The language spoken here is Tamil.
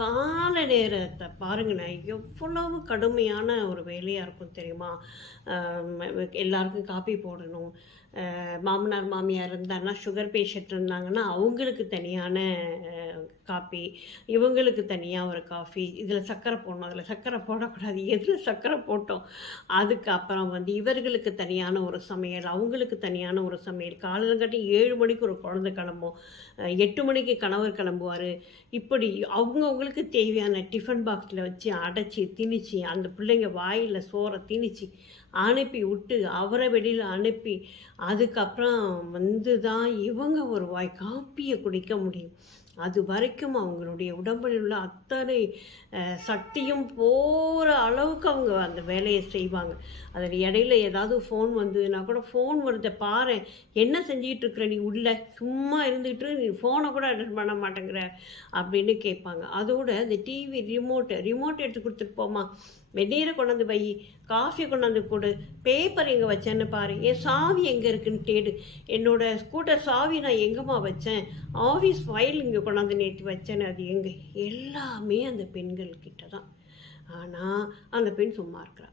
கால நேரத்தை பாருங்களேன், எவ்வளவு கடுமையான ஒரு வேலையாக இருக்கும் தெரியுமா? எல்லாருக்கும் காப்பி போடணும். மாமனார், மாமியார் இருந்தாங்கன்னா, சுகர் பேஷண்ட் இருந்தாங்கன்னா, அவங்களுக்கு தனியான காப்பி, இவங்களுக்கு தனியா ஒரு காஃபி. இதில சர்க்கரை போடணும், அதில சர்க்கரை போடக்கூடாது. எதில சர்க்கரை போட்டோம். அதுக்கப்புறம் இவர்களுக்கு தனியான ஒரு சமையல், அவங்களுக்கு தனியான ஒரு சமையல். காலையிலங்காட்டி 7 மணிக்கு ஒரு குழந்தை கிளம்பும். 8 மணிக்கு கணவர் கிளம்புவாரு. இப்படி அவங்கவங்களுக்கு தேவையான டிஃபன் பாக்ஸில வச்சு அடைச்சி, திணிச்சு, அந்த பிள்ளைங்க வாயில சோற திணிச்சு, அனுப்பி விட்டு, அவரை வெளியில அனுப்பி, அதுக்கப்புறம் தான் இவங்க ஒரு வாய் காப்பிய குடிக்க முடியும். அது வரைக்கும் அவங்களுடைய உடம்பில் உள்ள அத்தனை சக்தியும் போகிற அளவுக்கு அவங்க அந்த வேலையை செய்வாங்க. அதில் இடையில ஏதாவது ஃபோன் வந்ததுன்னா கூட, "ஃபோன் வருத பாரேன், என்ன செஞ்சிகிட்டு இருக்கிற நீ உள்ள? சும்மா இருந்துக்கிட்டு நீ ஃபோனை கூட அட்டன் பண்ண மாட்டேங்கிற" அப்படின்னு கேட்பாங்க. அதோட இந்த டிவி ரிமோட் எடுத்து கொடுத்துட்டு போமா, வெந்நீரை கொண்டாந்து வை, காஃபி கொண்டாந்து கொடு, பேப்பர் எங்கே வச்சேன்னு பாரு, என் சாவி எங்கே இருக்குன்னு தேடு, என்னோட ஸ்கூட்டர் சாவி நான் எங்கேம்மா வச்சேன், ஆஃபீஸ் ஃபைல் இங்கே கொண்டாந்து நேற்று வச்சேன்னு அது எங்கே, எல்லாமே அந்த பெண்கள் கிட்ட தான். ஆனால் அந்த பெண் சும்மா இருக்கிறா.